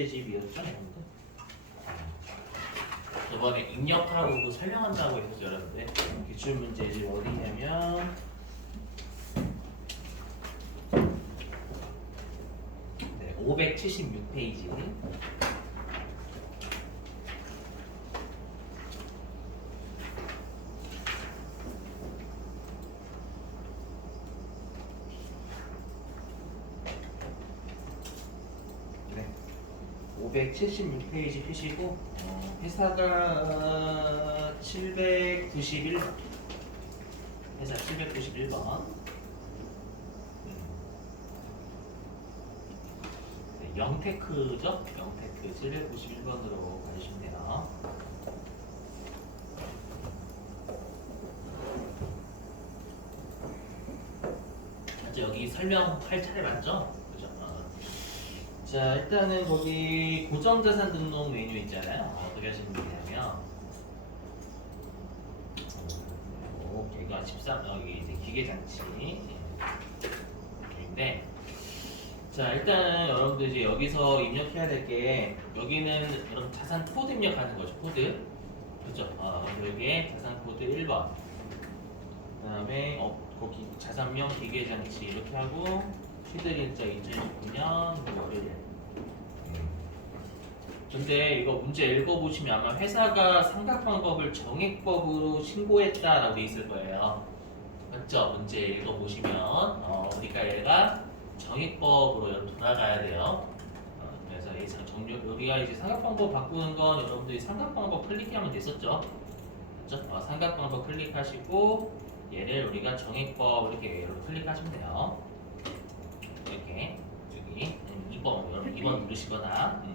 문제집이었죠, 여러분들? 저번에 입력하고 그 설명한다고 했었죠, 여러분들. 기출 문제집 어디냐면 네, 576페이지. 네, 576페이지 펴시고 회사가 791번. 회사 791번. 네, 영테크죠? 영테크 791번으로 가주시면 돼요. 맞죠? 여기 설명할 차례 맞죠? 그죠? 자, 일단은 거기 고정자산 등록 메뉴 있잖아요. 어떻게 하시면 되냐면 이거 13, 여기 이제 기계장치인데, 자, 일단은 여러분들 이제 여기서 입력해야 될 게, 여기는 여러분 자산 코드 입력하는 거죠. 코드. 그죠? 여기에 자산 코드 1번. 그 다음에 거기 자산명 기계장치 이렇게 하고, 시드일자 2019년 월요일. 근데 이거 문제 읽어보시면 아마 회사가 상각방법을 정액법으로 신고했다라고 돼 있을 거예요. 맞죠? 문제 읽어보시면 그러니까 얘가 정액법으로 여러분 돌아가야 돼요. 그래서 우리가 이제 삼각방법 바꾸는 건 여러분들이 삼각방법 클릭하면 됐었죠. 그렇죠? 삼각방법 클릭하시고 얘를 우리가 정액법 이렇게 여러분 클릭하시면 돼요. 이렇게 여기 2번 여러분 2번 누르시거나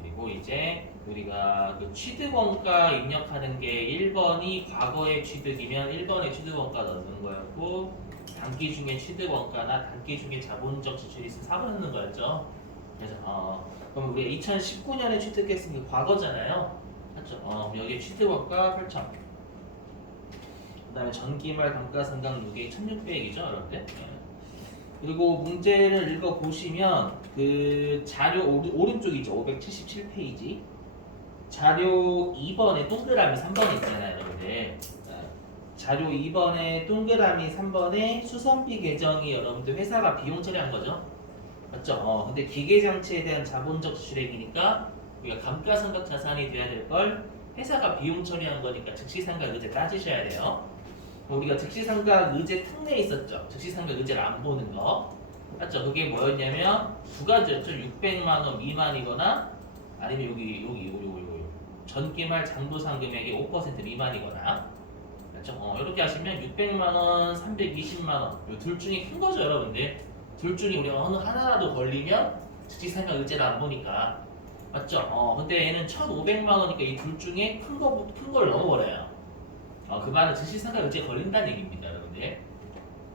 그리고 이제 우리가 그 취득원가 입력하는 게 1번이 과거의 취득이면 1번의 취득원가 넣는 거였고, 단기 중에 취득원가나 단기 중에 자본적 지출이 있으면 4번 넣는 거였죠. 그래서 그럼 우리가 2019년에 취득했으니까 과거잖아요. 맞죠? 그럼 여기에 취득원가 8,000. 그 다음에 전기말 감가상각 누계 1,600이죠, 여러분들. 그리고 문제를 읽어보시면 그 자료 오른쪽이죠. 577페이지. 자료 2번에 동그라미 3번에 있잖아요, 여러분들. 자료 2번에 동그라미 3번에 수선비 계정이 여러분들 회사가 비용 처리한 거죠. 맞죠? 근데 기계장치에 대한 자본적 지출액이니까 우리가 감가상각 자산이 돼야 될 걸 회사가 비용 처리한 거니까 즉시상각 의제 따지셔야 돼요. 우리가 즉시상각 의제 특례 있었죠. 즉시상각 의제를 안 보는 거. 맞죠? 그게 뭐였냐면 두 가지였죠. 600만 원 미만이거나 아니면 요거 전기말 장부상 금액의 5% 미만이거나. 맞죠? 이렇게 하시면 600만 원, 320만 원. 요 둘 중에 큰 거죠, 여러분들. 둘 중에 우리가 어느 하나라도 걸리면 즉시상각 의제를 안 보니까. 맞죠? 근데 얘는 1,500만 원이니까 이 둘 중에 큰 걸 넘어버려요. 그 말은 즉시상각 의제에 걸린다는 얘기입니다, 여러분들.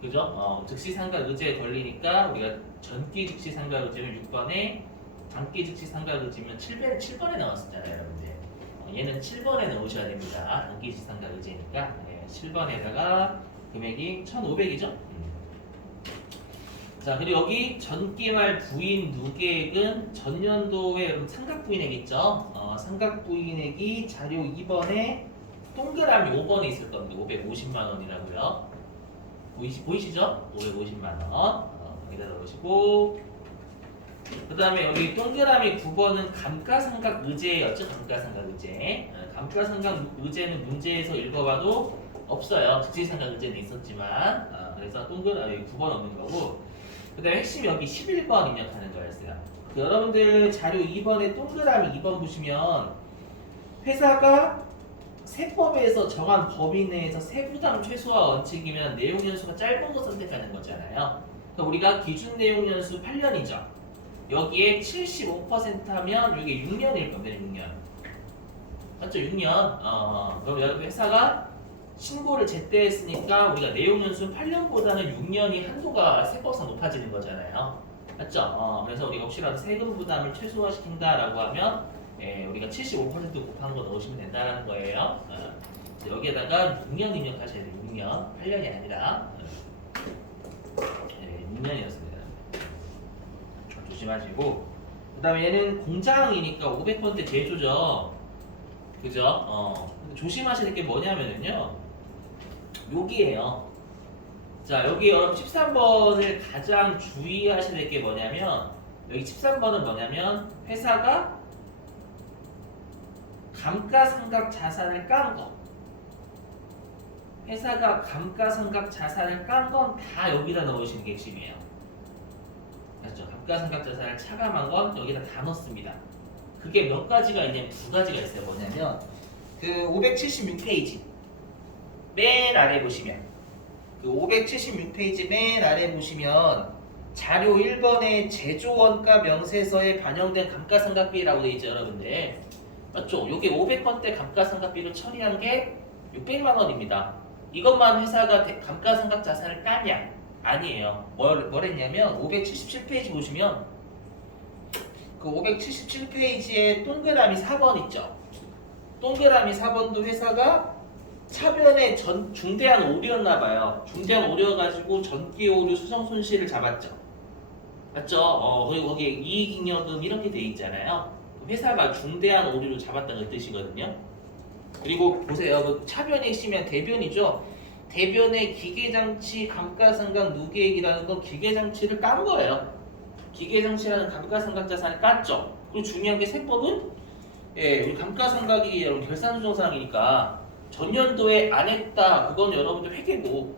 그죠? 즉시상각 의제에 걸리니까 우리가 전기 즉시상각 의제면 6번에, 단기 즉시상각 의제면 7번에 나왔었잖아요, 여러분들. 얘는 7번에 넣으셔야 됩니다. 단기 즉시상각 의제니까. 7번에다가 금액이 1,500이죠. 자, 그리고 여기 전기말 부인 누계액은 전년도에 여러분 삼각부인액 있죠? 삼각부인액이 자료 2번에 동그라미 5번에 있을 겁니다. 550만 원이라고요. 보이시죠? 550만 원. 여기다 넣으시고, 그 다음에 여기 동그라미 9번은 감가상각 의제였죠? 감가상각 의제. 감가상각 의제는 문제에서 읽어봐도 없어요. 즉시상각 의제는 있었지만, 그래서 동그라미 9번 없는 거고, 그 다음에 핵심 여기 11번 입력하는 거였어요. 여러분들 자료 2번에 동그라미 2번 보시면 회사가 세법에서 정한 범위 내에서 세부담 최소화 원칙이면 내용 연수가 짧은 거 선택하는 거잖아요. 그러니까 우리가 기준 내용 연수 8년이죠. 여기에 75% 하면 이게 6년일 겁니다. 6년. 맞죠? 6년. 그럼 여러분 회사가 신고를 제때 했으니까 우리가 내용 연수는 8년보다는 6년이 한도가 세법상 높아지는 거잖아요. 맞죠? 그래서 우리가 혹시라도 세금 부담을 최소화시킨다라고 하면 우리가 75% 곱한 거 넣으시면 된다는 거예요. 여기에다가 6년 입력하셔야 돼요. 6년. 8년이 아니라 6년이었습니다. 조심하시고, 그다음에 얘는 공장이니까 500번대 제조죠. 그죠? 근데 조심하시는 게 뭐냐면은요. 여기에요. 자, 여기 여러분 13번을 가장 주의하셔야 될 게 뭐냐면 여기 13번은 뭐냐면 회사가 감가상각 자산을 깐 거. 회사가 감가상각 자산을 깐 건 다 여기다 넣으시는 게 핵심이에요. 그렇죠? 감가상각 자산을 차감한 건 여기다 다 넣습니다. 그게 몇 가지가 있냐면 두 가지가 있어요. 뭐냐면 그 576페이지 맨 아래 보시면 그 576페이지 맨 아래 보시면 자료 1번에 제조원가 명세서에 반영된 감가상각비라고 되어 있죠, 여러분들. 맞죠? 요게 500번대 감가상각비를 처리한 게 600만 원입니다. 이것만 회사가 감가상각 자산을 까냐? 아니에요. 뭐랬냐면 577페이지 보시면 그 577페이지에 동그라미 4번 있죠. 동그라미 4번도 회사가 차변에 중대한 오류였나봐요. 중대한 오류여가지고 전기 오류 수정 손실을 잡았죠. 맞죠? 그리고 거기에 이익잉여금 이렇게 돼 있잖아요. 회사가 중대한 오류를 잡았다는 뜻이거든요. 그리고 보세요. 그 차변의 핵심이 대변이죠. 대변의 기계장치 감가상각 누계액이라는 건 기계장치를 깐 거예요. 기계장치라는 감가상각 자산을 깠죠. 그리고 중요한 게 세법은 우리 감가상각이 여러분 결산수정사항이니까 전년도에 안 했다. 그건 여러분들 회계고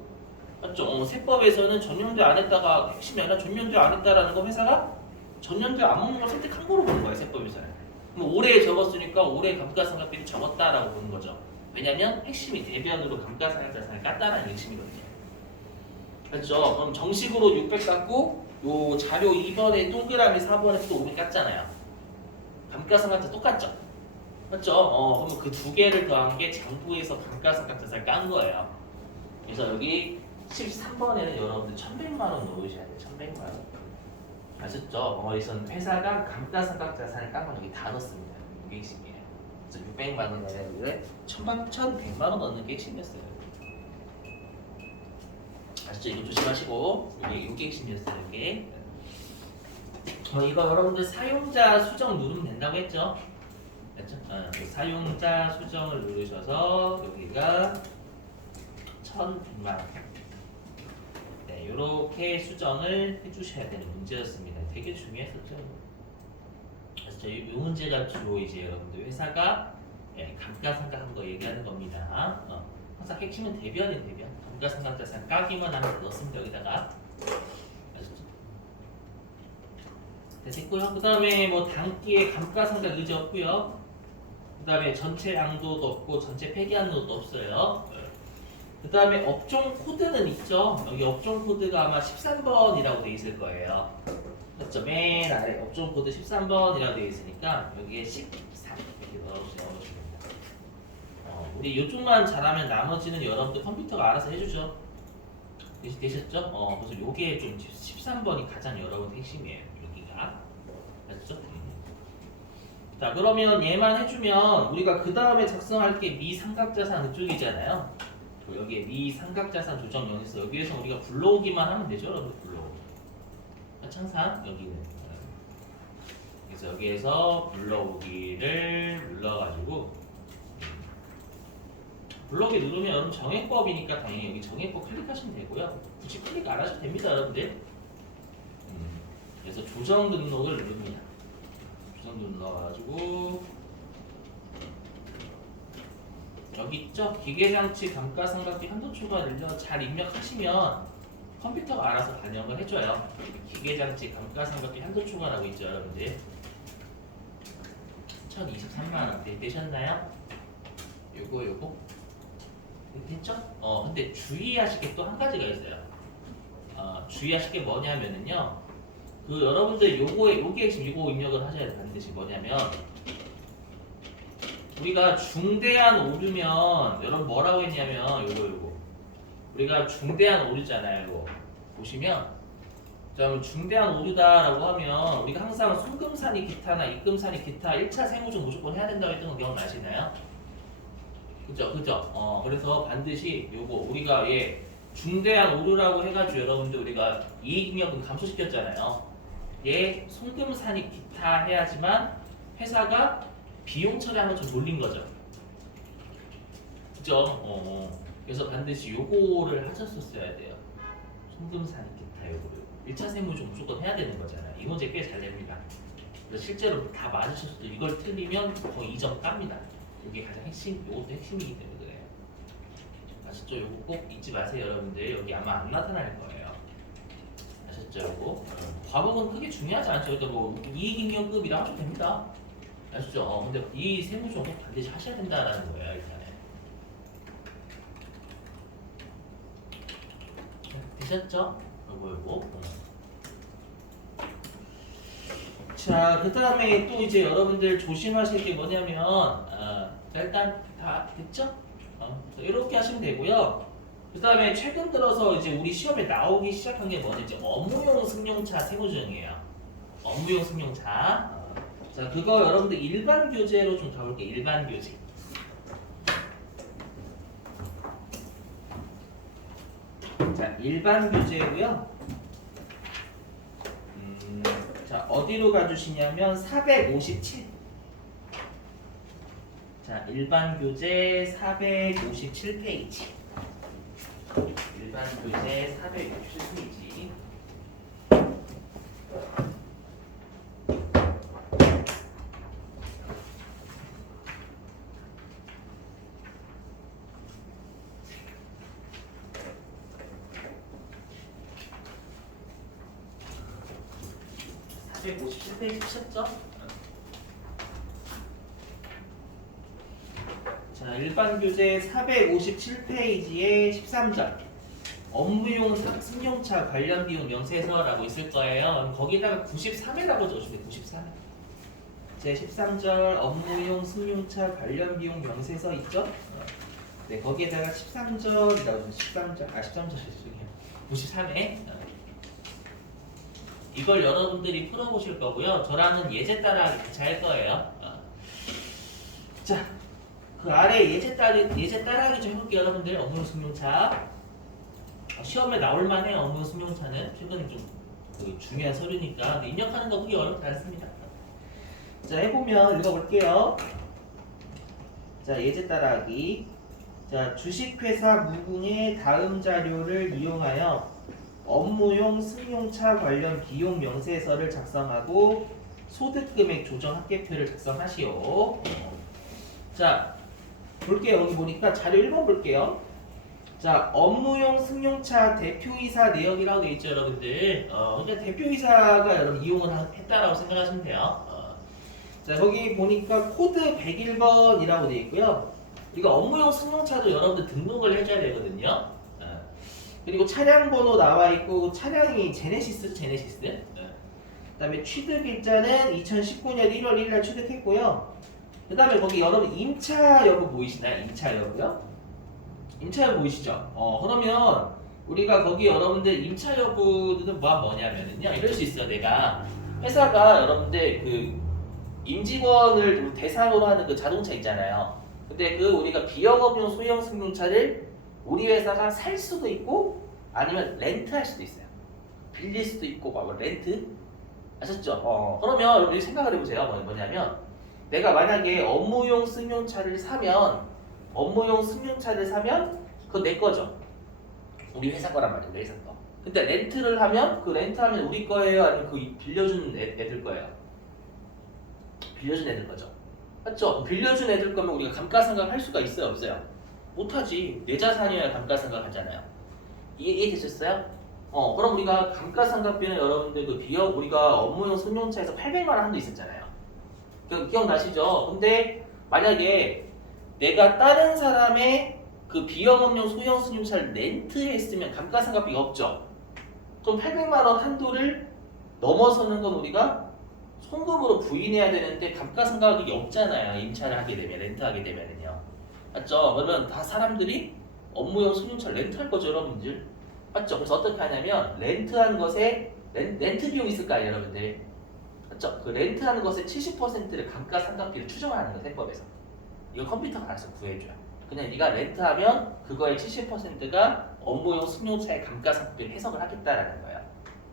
맞죠? 세법에서는 전년도에 안 했다가 핵심이 아니라 전년도에 안 했다라는 거 회사가 전년도에 안 먹는 걸 선택한 거로 보는 거예요. 세법에서는. 그럼 올해 적었으니까 올해 감가상각비를 적었다라고 보는 거죠. 왜냐면 핵심이 대변으로 감가상각 자산을 깠다라는 핵심이거든요. 그렇죠? 그럼 정식으로 600 깠고 요 자료 2번에 동그라미 4번에 또 500 깠잖아요. 감가상각자 똑같죠? 맞죠? 그럼 그 두 개를 더한 게 장부에서 감가상각 자산을 깐 거예요. 그래서 여기 13번에는 여러분들 1100만 원 넣으셔야 돼요. 1100만 원. 아셨죠? 그래서 회사가 감가상각 자산을 깐 건 여기 다 넣습니다. 이게 핵심이에요. 그래서 600만 원 넣어야 1100만 원 넣는 게 핵심이었어요. 아시죠? 이거 조심하시고 이게 핵심이었어요. 이게. 이거 여러분들 사용자 수정 누르면 된다고 했죠? 맞죠? 사용자 수정을 누르셔서 여기가 1100만 원. 네, 이렇게 수정을 해주셔야 되는 문제였습니다. 되게 중요했었죠. 그래서 이 문제가 주로 이제 여러분들 회사가 감가상각한 거 얘기하는 겁니다. 항상 핵심은 대변이 대변. 감가상각자산 까기만 하면 넣습니다. 여기다가. 아셨죠? 네, 됐고요. 그 다음에 뭐 단기에 감가상각 의지 없고요. 그 다음에 전체 양도도 없고 전체 폐기한도도 없어요. 그 다음에 업종 코드는 있죠. 여기 업종 코드가 아마 13번이라고 되어 있을 거예요. 그렇죠. 맨 아래 업종 코드 13번이라고 되어 있으니까 여기에 13 이렇게 넣어주시면 됩니다. 우리 이쪽만 잘하면 나머지는 여러분들 컴퓨터가 알아서 해주죠. 되셨죠? 그래서 요게 좀 13번이 가장 여러분들 핵심이에요. 여기가. 아셨죠? 자, 그러면 얘만 해주면 우리가 그 다음에 작성할 게 미상각자산 그쪽이잖아요. 여기에 미상각자산 조정 명에서 여기에서 우리가 불러오기만 하면 되죠, 여러분. 불러오기. 항상 여기는. 그래서 여기에서 불러오기를 눌러가지고 불러오기 누르면 여러분 정액법이니까 당연히 여기 정액법 클릭하시면 되고요. 굳이 클릭 안 하셔도 됩니다, 여러분들. 그래서 조정 등록을 누릅니다. 조정 눌러가지고 여기 있죠? 기계장치 감가상각비 한도 초과 늘려 잘 입력하시면 컴퓨터가 알아서 반영을 해줘요. 기계장치 감가상각비 한도 초과라고 있죠, 여러분들. 1023만원 되셨나요? 요거 됐죠? 근데 주의하실 게 또 한 가지가 있어요. 주의하실 게 뭐냐면은요. 그 여러분들 요게 핵심 요거 입력을 하셔야 돼요. 반드시 뭐냐면 우리가 중대한 오류면 여러분 뭐라고 했냐면 요거 우리가 중대한 오류잖아요. 이거 보시면 자, 중대한 오류다라고 하면 우리가 항상 송금산이 기타나 입금산이 기타 1차 세무조 무조건 해야 된다고 했던 거 기억나시나요? 그죠? 그래서 반드시 요거 우리가 중대한 오류라고 해가지고 여러분들 우리가 이익잉여금 감소시켰잖아요. 얘 송금산이 기타 해야지만 회사가 비용 처리하는 걸 좀 놀린 거죠. 그죠? 그래서 반드시 요거를 하셨었어야 돼요. 송금산이 기타 요거를 1차 세무조 무조건 해야 되는 거잖아요. 이 문제 꽤 잘 됩니다. 그래서 실제로 다 맞으셨을 때 이걸 틀리면 거의 2점 깝니다. 이게 가장 핵심, 요것도 핵심이기 때문에 그래요. 아셨죠? 요거 꼭 잊지 마세요, 여러분들. 여기 아마 안 나타날 거예요. 아셨죠, 요거? 과목은 크게 중요하지 않죠. 그러니까 뭐 이익잉여급이라 하셔도 됩니다. 아시죠? 근데 이 세무조는 반드시 하셔야 된다라는 거예요, 일단은. 되셨죠? 요거. 자, 그 다음에 또 이제 여러분들 조심하실 게 뭐냐면, 일단 다 됐죠? 이렇게 하시면 되고요. 그 다음에 최근 들어서 이제 우리 시험에 나오기 시작한 게 뭐지? 업무용 승용차 세무조정이에요. 업무용 승용차. 자, 그거 여러분들 일반 교재로 좀 가볼게요. 일반 교재. 자, 일반 교재고요. 자, 어디로 가주시냐면 457. 자, 일반 교재 457페이지. 일반 교재 457페이지. 백 57페이지 푸셨죠? 자, 일반 교재 457페이지에 13절 업무용 승용차 관련 비용 명세서라고 있을 거예요. 거기다가 93회라고 적으시면 돼요. 93회. 제 13절 업무용 승용차 관련 비용 명세서 있죠? 네, 거기에다가 13절이라고 13절, 13절 죄송해요. 93회. 이걸 여러분들이 풀어보실 거고요. 저랑은 예제 따라 같이 할 거예요. 자, 그 아래 예제 따라하기 좀 해볼게요, 여러분들. 업무용 승용차. 시험에 나올 만해 업무용 승용차는 최근에 좀 중요한 서류니까. 근데 입력하는 거 그게 어렵지 않습니다. 자, 해보면 읽어볼게요. 자, 예제 따라하기. 자, 주식회사 무궁의 다음 자료를 이용하여 업무용 승용차 관련 비용 명세서를 작성하고 소득금액 조정 합계표를 작성하시오. 자, 볼게요. 여기 보니까 자료 1번 볼게요. 자, 업무용 승용차 대표이사 내역이라고 되어 있죠, 여러분들. 그러니까 대표이사가 여러분 이용을 했다라고 생각하시면 돼요. 자, 거기 보니까 코드 101번이라고 되어 있고요. 이거 업무용 승용차도 여러분들 등록을 해줘야 되거든요. 그리고 차량 번호 나와 있고 차량이 제네시스. 그다음에 취득 일자는 2019년 1월 1일 취득했고요. 그다음에 거기 여러분 임차 여부 보이시나요? 임차 여부요? 임차 여부 보이시죠? 그러면 우리가 거기 여러분들 임차 여부는 뭐냐면은요. 이럴 수 있어요. 내가 회사가 여러분들 그 임직원을 대상으로 하는 그 자동차 있잖아요. 근데 그 우리가 비영업용 소형 승용차를 우리 회사가 살 수도 있고 아니면 렌트할 수도 있어요. 빌릴 수도 있고 막 렌트 아셨죠? 그러면 여러분이 생각을 해보세요. 뭐냐면 내가 만약에 업무용 승용차를 사면 그거 내 거죠. 우리 회사 거란 말이에요. 내 회사 거. 근데 렌트를 하면 그 렌트하면 우리 거예요? 아니면 그 빌려준 애들 거예요? 빌려준 애들 거죠. 맞죠? 빌려준 애들 거면 우리가 감가상각 할 수가 있어요? 없어요? 못하지. 내 자산이어야 감가상각 하잖아요. 이해되셨어요? 그럼 우리가 감가상각비는 여러분들 그 비용 우리가 업무용 승용차에서 800만 원 한도 있었잖아요. 기억나시죠? 근데 만약에 내가 다른 사람의 그 비영업용 소형 승용차를 렌트했으면 감가상각비가 없죠. 그럼 800만 원 한도를 넘어서는 건 우리가 송금으로 부인해야 되는데 감가상각이 없잖아요. 임차를 하게 되면 렌트하게 되면은요. 맞죠? 그러면 다 사람들이 업무용 승용차를 렌트할 거죠, 여러분들. 맞죠? 그래서 어떻게 하냐면 렌트하는 것에 렌트 비용이 있을까요, 여러분들? 맞죠? 그 렌트하는 것의 70%를 감가상각비를 추정하는 거 세법에서. 이거 컴퓨터가 알아서 구해줘요. 그냥 네가 렌트하면 그거의 70%가 업무용 승용차의 감가상각비를 해석을 하겠다라는 거예요.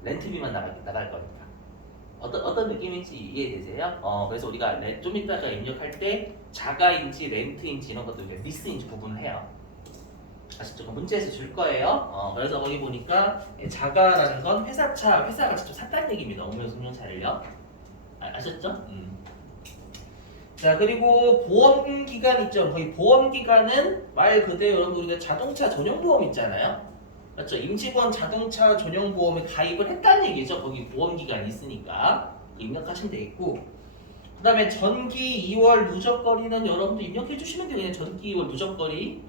렌트비만 나갈 거니까. 어떤 느낌인지 이해되세요? 그래서 우리가 좀 이따가 입력할 때 자가인지 렌트인지 이런 것들 미스인지 구분을 해요. 아시죠? 문제에서 줄 거예요. 그래서 거기 보니까 자가라는 건 회사가 직접 샀다는 얘기입니다. 업무용 승용차를요. 아셨죠? 자, 그리고 보험기간 있죠. 거기 보험기간은 말 그대로 여러분 우리가 자동차 전용보험 있잖아요. 맞죠? 임직원 자동차 전용보험에 가입을 했다는 얘기죠. 거기 보험기간이 있으니까 입력하시면 되겠고, 그 다음에 전기 2월 누적거리는 여러분도 입력해 주시면 돼요. 그냥 전기 2월 누적거리.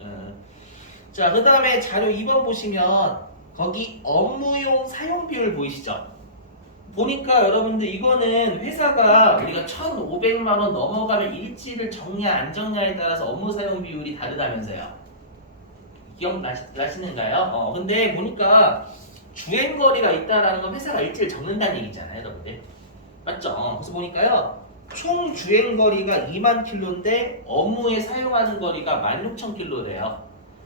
자, 그 다음에 자료 2번 보시면 거기 업무용 사용비율 보이시죠? 보니까 여러분들 이거는 회사가 우리가 1,500만 원 넘어가면 일지를 정냐 안 정냐에 따라서 업무 사용 비율이 다르다면서요. 기억나시는가요? 근데 보니까 주행거리가 있다라는 건 회사가 일지를 적는다는 얘기잖아요, 여러분들. 맞죠? 그래서 보니까요. 총 주행거리가 2만 킬로인데 업무에 사용하는 거리가 16,000킬로래요.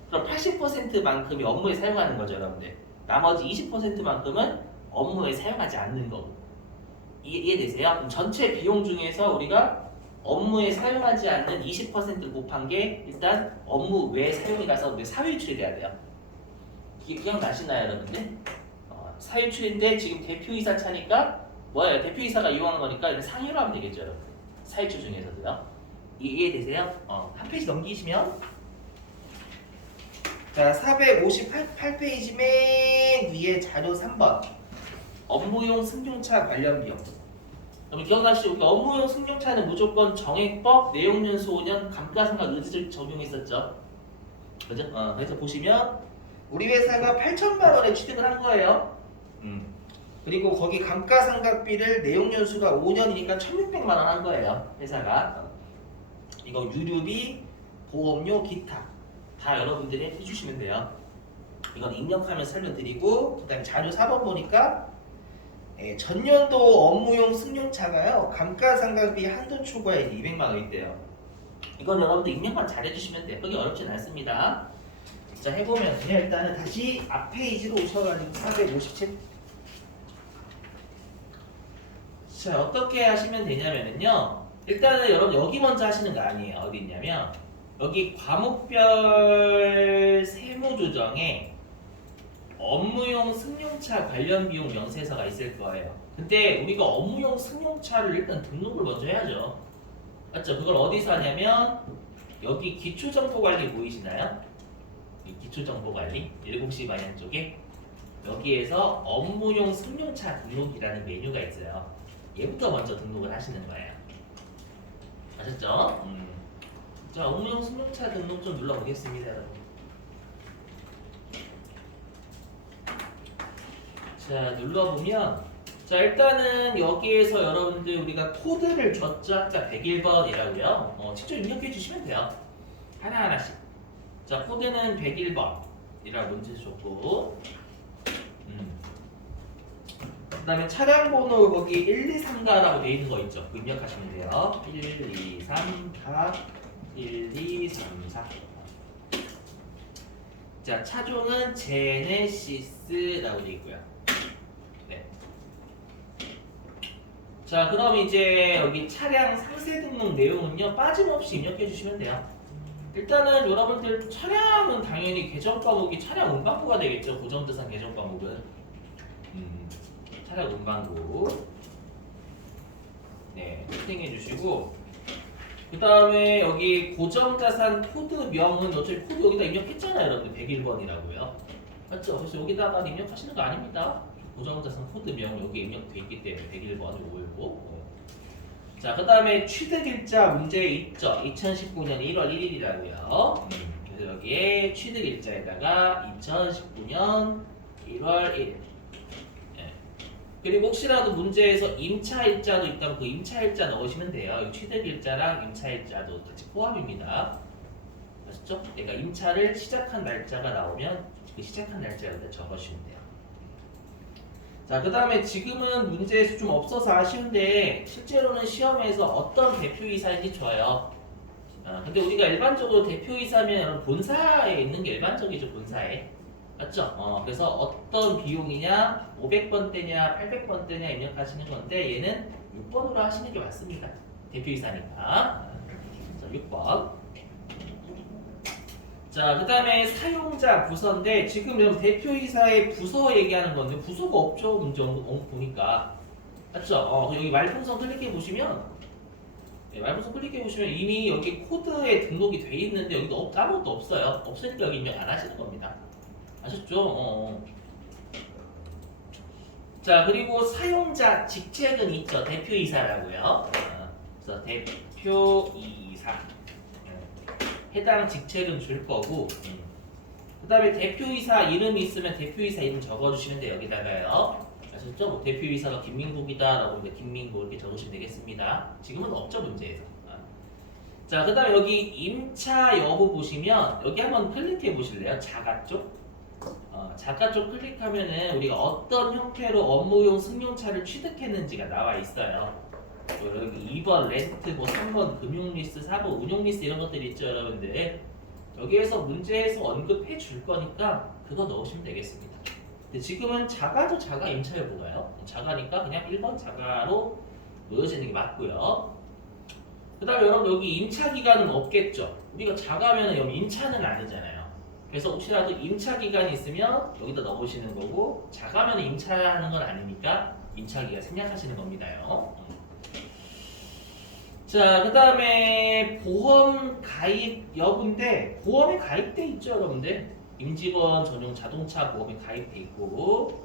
그럼 80%만큼이 업무에 사용하는 거죠, 여러분들. 나머지 20%만큼은 업무에 사용하지 않는 거고. 이해되세요? 그럼 전체 비용 중에서 우리가 업무에 사용하지 않는 20% 곱한 게 일단 업무 외 사용이라서 우리 사회유출이 돼야 돼요. 기억나시나요, 여러분들? 사회유출인데 지금 대표이사 차니까 뭐예요? 대표이사가 이용하는 거니까 이제 상위로 하면 되겠죠, 여러분. 사회유출 중에서도요. 이해되세요? 한 페이지 넘기시면 자, 458페이지 맨 위에 자료 3번 업무용 승용차 관련 비용. 그럼 기억나시죠? 우리가 업무용 승용차는 무조건 정액법, 내용연수 5년, 감가상각 의지를 적용했었죠. 그죠? 그래서 보시면 우리 회사가 8천만 원에 취득을 한 거예요. 그리고 거기 감가상각비를 내용연수가 5년이니까 1,600만 원 한 거예요. 회사가. 이거 유류비, 보험료, 기타 다 여러분들이 해주시면 돼요. 이건 입력하면서 설명드리고, 그 다음에 자료 4번 보니까 전년도 업무용 승용차가요 감가상각비 한도 초과액 200만 원 있대요. 이건 여러분들 입력만 잘 해주시면 돼요. 그게 어렵진 않습니다. 자, 해보면 그냥 일단은 다시 앞 페이지로 오셔가지고 457. 자, 어떻게 하시면 되냐면요, 일단은 여러분 여기 먼저 하시는 거 아니에요. 어디 있냐면 여기 과목별 세무조정에 업무용 승용차 관련 비용 명세서가 있을 거예요. 근데 우리가 업무용 승용차를 일단 등록을 먼저 해야죠. 맞죠? 그걸 어디서 하냐면 여기 기초정보관리 보이시나요? 이 기초정보관리 7시 방향 쪽에 여기에서 업무용 승용차 등록이라는 메뉴가 있어요. 얘부터 먼저 등록을 하시는 거예요. 아셨죠? 자, 업무용 승용차 등록 좀 눌러보겠습니다, 여러분. 자, 눌러보면 자, 일단은 여기에서 여러분들 우리가 코드를 줬죠. 자, 101번이라고요. 직접 입력해 주시면 돼요. 하나하나씩. 자, 코드는 101번이라고 문제 줬고, 그 다음에 차량 번호 거기 1, 2, 3가라고 되어 있는 거 있죠. 그거 입력하시면 돼요. 1, 2, 3, 4, 1, 2, 3, 4. 자, 차종은 제네시스라고 되어 있고요. 네. 자, 그럼 이제 여기 차량 상세 등록 내용은요, 빠짐없이 입력해 주시면 돼요. 일단은 여러분들 차량은 당연히 계정 과목이 차량 운반부가 되겠죠. 고정대상 계정 과목은. 차량 운반부. 네, 세팅해 주시고, 그 다음에 여기 고정자산 코드명은 어차피 코드 여기다 입력했잖아요, 여러분. 101번이라고요. 맞죠? 그래서 여기다가 입력하시는 거 아닙니다. 고정자산 코드명 여기 입력돼 있기 때문에 101번이 오고. 자, 그 다음에 취득일자 문제 있죠. 2019년 1월 1일이라고요. 그래서 여기에 취득일자에다가 2019년 1월 1일. 그리고 혹시라도 문제에서 임차일자도 있다면 그 임차일자 넣으시면 돼요. 취득일자랑 임차일자도 같이 포함입니다. 아셨죠? 내가 임차를 시작한 날짜가 나오면 그 시작한 날짜를 적어주시면 돼요. 자, 그 다음에 지금은 문제에서 좀 없어서 아쉬운데 실제로는 시험에서 어떤 대표이사인지 줘요. 근데 우리가 일반적으로 대표이사면 본사에 있는 게 일반적이죠, 본사에. 맞죠? 그래서 어떤 비용이냐, 500번대냐, 800번대냐 입력하시는 건데 얘는 6번으로 하시는 게 맞습니다. 대표이사니까. 자, 6번. 자, 그 다음에 사용자 부서인데 지금 여러분 대표이사의 부서 얘기하는 건데 부서가 없죠? 문제 보니까. 맞죠? 여기 말풍선 클릭해 보시면 말풍선 클릭해 보시면 이미 여기 코드에 등록이 돼 있는데 여기도 아무것도 없어요. 없으니까 여기 입력 안 하시는 겁니다. 아셨죠? 자, 그리고 사용자 직책은 있죠. 대표이사라고요. 그래서 대표이사. 해당 직책은 줄 거고. 그 다음에 대표이사 이름이 있으면 대표이사 이름 적어주시면 돼요. 여기다가요. 아셨죠? 뭐 대표이사가 김민국이다 라고 이제 김민국 이렇게 적으시면 되겠습니다. 지금은 없죠, 문제에서. 자, 그 다음에 여기 임차 여부 보시면 여기 한번 클릭해 보실래요? 자가 쪽? 자가 쪽 클릭하면은 우리가 어떤 형태로 업무용 승용차를 취득했는지가 나와 있어요. 여기 2번 렌트, 뭐 3번 금융리스, 4번 운용리스 이런 것들이 있죠, 여러분들. 여기에서 문제에서 언급해 줄 거니까 그거 넣으시면 되겠습니다. 근데 지금은 자가도 자가 임차 여부가요. 자가니까 그냥 1번 자가로 넣으시는 게 맞고요. 그 다음에 여러분 여기 임차 기간은 없겠죠. 우리가 자가면은 여기 임차는 아니잖아요. 그래서 혹시라도 임차 기간이 있으면 여기다 넣으시는 거고 자가면 임차하는 건 아니니까 임차 기간 생략하시는 겁니다요. 자, 그 다음에 보험 가입 여부인데 보험에 가입돼 있죠, 여러분들. 임직원 전용 자동차 보험에 가입돼 있고.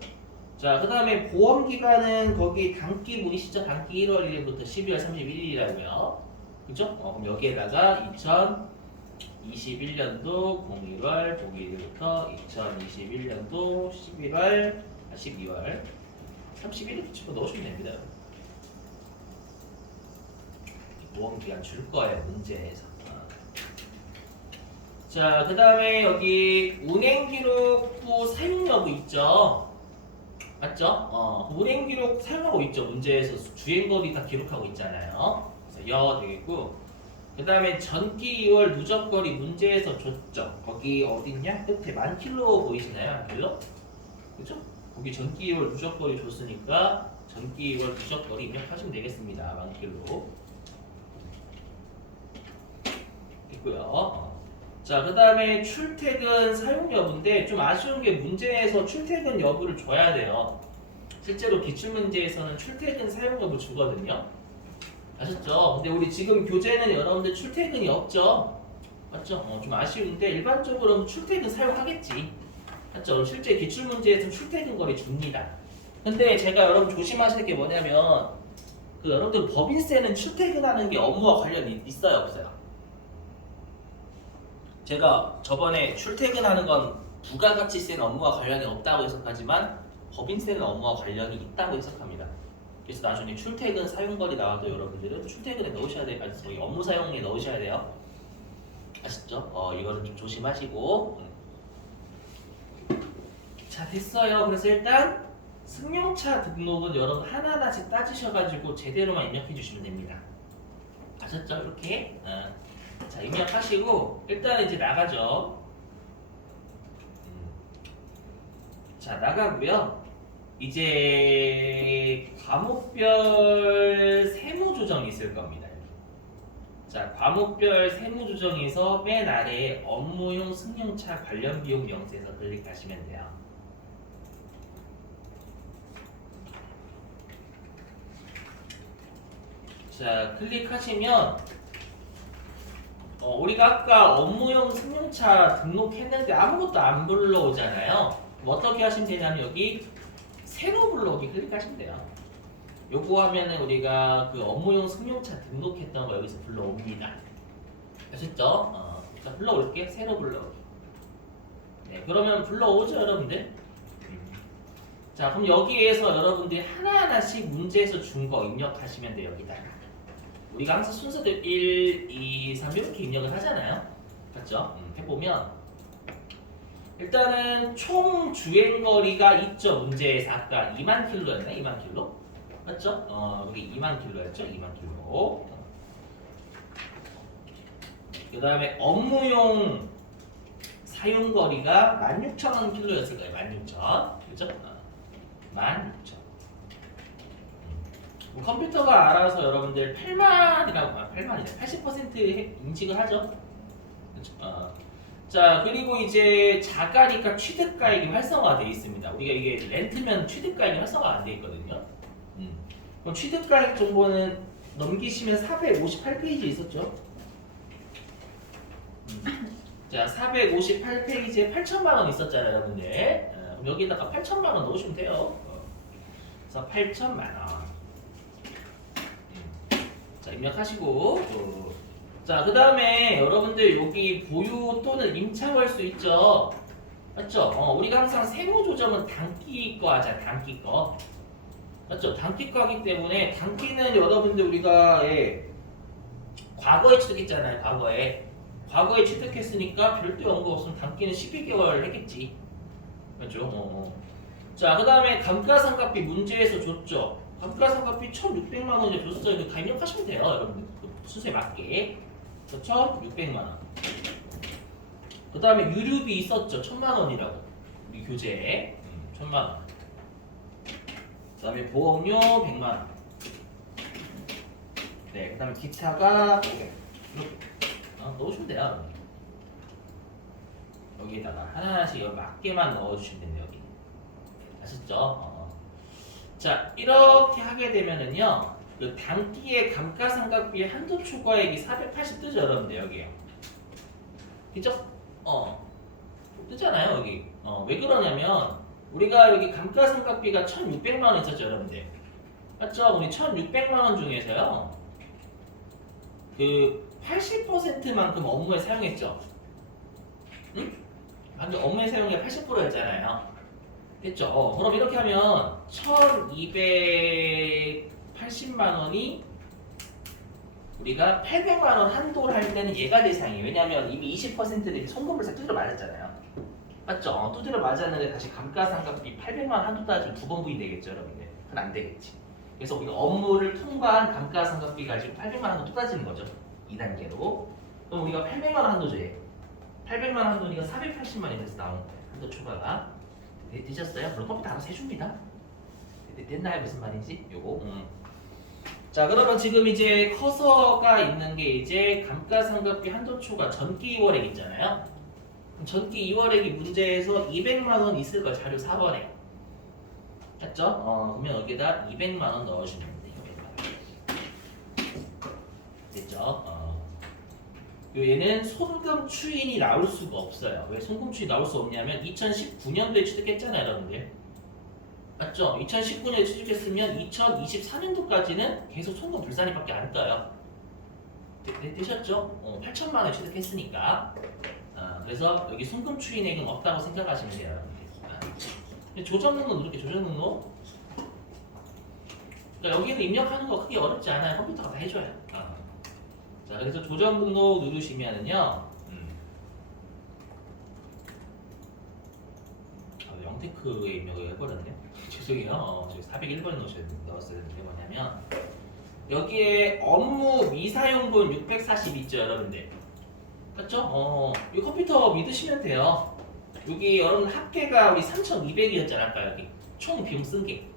자, 그 다음에 보험 기간은 거기 단기 문의시죠. 단기 1월 1일부터 12월 31일이라고요. 그죠? 그럼 여기에다가 2021년도 01월 01일부터 2021년도 12월 31일 붙이고 넣으시면 됩니다. 보험기간 줄 거예요, 문제에서. 자, 그 다음에 여기 운행기록부 사용 여부 있죠? 맞죠? 운행기록 사용하고 있죠, 문제에서. 주행거리 다 기록하고 있잖아요. 그래서 여 되겠고. 그 다음에 전기 2월 누적거리 문제에서 줬죠. 거기 어딨냐? 끝에 10,000km 보이시나요? 10,000km? 그죠? 거기 전기 2월 누적거리 줬으니까 전기 2월 누적거리 입력하시면 되겠습니다. 10,000km. 있고요. 자, 그 다음에 출퇴근 사용 여부인데 좀 아쉬운 게 문제에서 출퇴근 여부를 줘야 돼요. 실제로 기출문제에서는 출퇴근 사용 여부 주거든요. 아셨죠? 근데 우리 지금 교재는 여러분들 출퇴근이 없죠? 맞죠? 좀 아쉬운데 일반적으로는 출퇴근 사용하겠지. 맞죠? 실제 기출문제에서는 출퇴근 거리 줍니다. 근데 제가 여러분 조심하실 게 뭐냐면 여러분들 법인세는 출퇴근하는 게 업무와 관련이 있어요, 없어요? 제가 저번에 출퇴근하는 건 부가가치세는 업무와 관련이 없다고 해석하지만 법인세는 업무와 관련이 있다고 해석합니다. 그래서 나중에 출퇴근 사용거리 나와도 여러분들은 출퇴근에 넣으셔야 돼요. 아니, 업무 사용에 넣으셔야 돼요. 아시죠? 이거는 좀 조심하시고. 자, 됐어요. 그래서 일단 승용차 등록은 여러분 하나하나씩 따지셔가지고 제대로만 입력해 주시면 됩니다. 아셨죠? 이렇게. 자, 입력하시고 일단 이제 나가죠. 자, 나가고요. 이제 과목별 세무 조정이 있을 겁니다. 자, 과목별 세무 조정에서 맨 아래에 업무용 승용차 관련 비용 명세에서 클릭하시면 돼요. 자, 클릭하시면 우리가 아까 업무용 승용차 등록했는데 아무것도 안 불러오잖아요. 그럼 어떻게 하시면 되냐면 여기 새로 불러오기 클릭하시면 돼요. 요거 하면은 우리가 그 업무용 승용차 등록했던 거 여기서 불러옵니다. 아셨죠? 자, 불러올게요. 새로 불러오기. 네, 그러면 불러오죠, 여러분들? 자, 그럼 여기에서 여러분들이 하나하나씩 문제에서 준 거 입력하시면 돼요, 여기다가. 우리가 항상 순서대로 1, 2, 3 이렇게 입력을 하잖아요. 맞죠? 해보면 일단은 총 주행거리가 있죠. 문제에서 아까 2만 킬로였나? 2만 킬로? 맞죠? 여기 2만 킬로였죠? 2만 킬로. 그 다음에 업무용 사용거리가 16,000km였을 거예요. 16,000. 그죠? 16,000. 뭐 컴퓨터가 알아서 여러분들 8만이네. 80% 인식을 하죠. 그쵸? 자, 그리고 이제 자가니까 취득가액이 활성화되어 있습니다. 우리가 이게 렌트면 취득가액이 활성화 안 돼 있거든요. 그럼 취득가액 정보는 넘기시면 458페이지 있었죠? 자, 458페이지에 8천만 원 있었잖아요, 여러분들. 그럼 여기다가 8천만 원 넣으시면 돼요. 그래서 8천만 원. 자, 입력하시고. 자, 그 다음에 여러분들 여기 보유 또는 임차할 수 있죠? 맞죠? 우리가 항상 세무조정은 단기 거 하잖아, 단기 거. 맞죠? 단기 거 하기 때문에 단기는 여러분들 우리가 과거에 취득했잖아요, 과거에 취득했으니까 별도 연구 없으면 단기는 12개월 했겠지. 맞죠? 자, 그 다음에 감가상각비 문제에서 줬죠. 감가상각비 1,600만 원 이제 줬어요. 이거 다 입력하시면 돼요, 여러분들. 그 순서에 맞게. 1,600만 원. 그 다음에 유류비 있었죠. 1,000만 원이라고. 우리 교재에. 1,000만 원. 그 다음에 보험료 100만 원. 네, 그 다음에 기타가 500. 이렇게 넣으시면 돼요. 여기에다가 하나씩 여기 맞게만 넣어주시면 됩니다. 여기. 아셨죠? 자, 이렇게 하게 되면은요. 그 단기의 감가상각비의 한도 초과액이 480 뜨죠, 여러분들 여기요. 그죠? 뜨잖아요, 여기. 왜 그러냐면 우리가 여기 감가상각비가 1,600만 원 있었죠, 여러분들. 맞죠? 우리 1,600만 원 중에서요. 그 80%만큼 업무에 사용했죠. 응? 방금 업무에 사용한 게 80%였잖아요. 됐죠? 그럼 이렇게 하면 1,280만 원이 우리가 800만 원 한도를 할 때는 얘가 대상이에요. 왜냐하면 이미 20%는 송금불사 두드려 맞았잖아요. 맞죠? 두드려 맞았는데 다시 감가상각비 800만 원 한도 따지면 두 번 부이 되겠죠, 여러분들? 그건 안 되겠지. 그래서 우리가 업무를 통과한 감가상각비 가지고 800만 원 한도 또 따지는 거죠. 2단계로. 그럼 우리가 800만 원 한도죠. 800만 원 한도니까 480만이 돼서 나오는 거예요. 한도 초과가. 되셨어요? 그럼 컴퓨터 알아서 해줍니다. 됐나요? 무슨 말인지? 요거. 자, 그러면 지금 이제 커서가 있는 게 이제 감가상각비 한도 초과 전기 2월액 있잖아요. 그럼 전기 2월액이 문제에서 200만 원 있을 거 자료 4번에. 맞죠? 그러면 여기다 200만 원 넣으시면 돼요. 됐죠? 얘는 송금 추인이 나올 수가 없어요. 왜 송금 추인이 나올 수 없냐면 2019년도에 취득했잖아요, 여러분들. 맞죠? 2019년에 취득했으면 2024년도까지는 계속 송금 불산입밖에 안 떠요. 되셨죠? 8천만 원 취득했으니까. 그래서 여기 송금 추인액은 없다고 생각하시면 돼요, 여러분들. 조정 등록 누를게, 조정 등록. 그러니까 여기는 입력하는 거 크게 어렵지 않아요. 컴퓨터가 다 해줘요. 자, 그래서 조정 등록 누르시면은요. 영테크에 입력을 해버렸네요. 죄송해요. 저기 401번에 넣었어야 되는데 뭐냐면 여기에 업무 미사용분 640 있죠, 여러분들. 맞죠? 이 컴퓨터 믿으시면 돼요. 여기 여러분 합계가 우리 3,200이었잖아, 아까 여기 총 비용 쓴 게.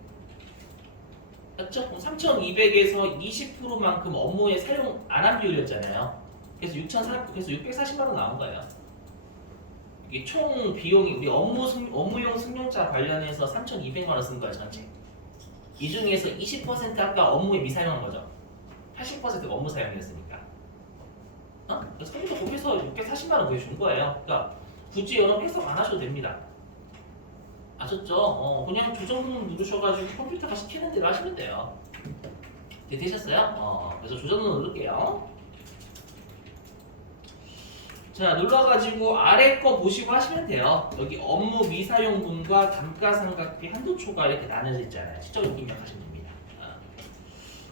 맞죠? 3,200에서 20%만큼 업무에 사용 안 한 비율이었잖아요. 그래서 640만 원 나온 거예요. 이게 총 비용이 우리 업무용 승용차 관련해서 3,200만 원 쓴 거예요, 전체. 이 중에서 20% 아까 업무에 미사용한 거죠. 80%가 업무 사용이었으니까. 그래서 컴퓨터 거기서 640만 원 구해준 거예요. 그러니까 굳이 여러분 해석 안 하셔도 됩니다. 아셨죠? 그냥 조정 누르셔가지고 컴퓨터가 시키는 대로 하시면 돼요. 되셨어요? 그래서 조정 누를게요. 자, 눌러가지고 아래 거 보시고 하시면 돼요. 여기 업무 미사용분과 감가상각비 한도 초과 이렇게 나눠져 있잖아요. 직접 여기 입력하시면 됩니다.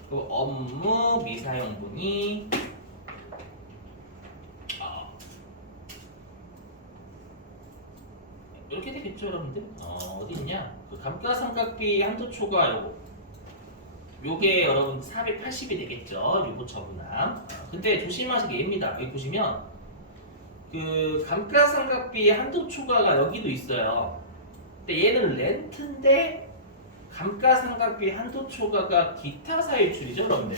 그 업무 미사용분이 이렇게 되겠죠, 여러분들? 어디 있냐? 그 감가상각비 한도 초과 요게 여러분 480이 되겠죠, 유보 처분함. 근데 조심하실 게 얘입니다. 여기 보시면 그 감가상각비 한도 초과가 여기도 있어요. 근데 얘는 렌트인데 감가상각비 한도 초과가 기타 사유출이죠, 여러분들.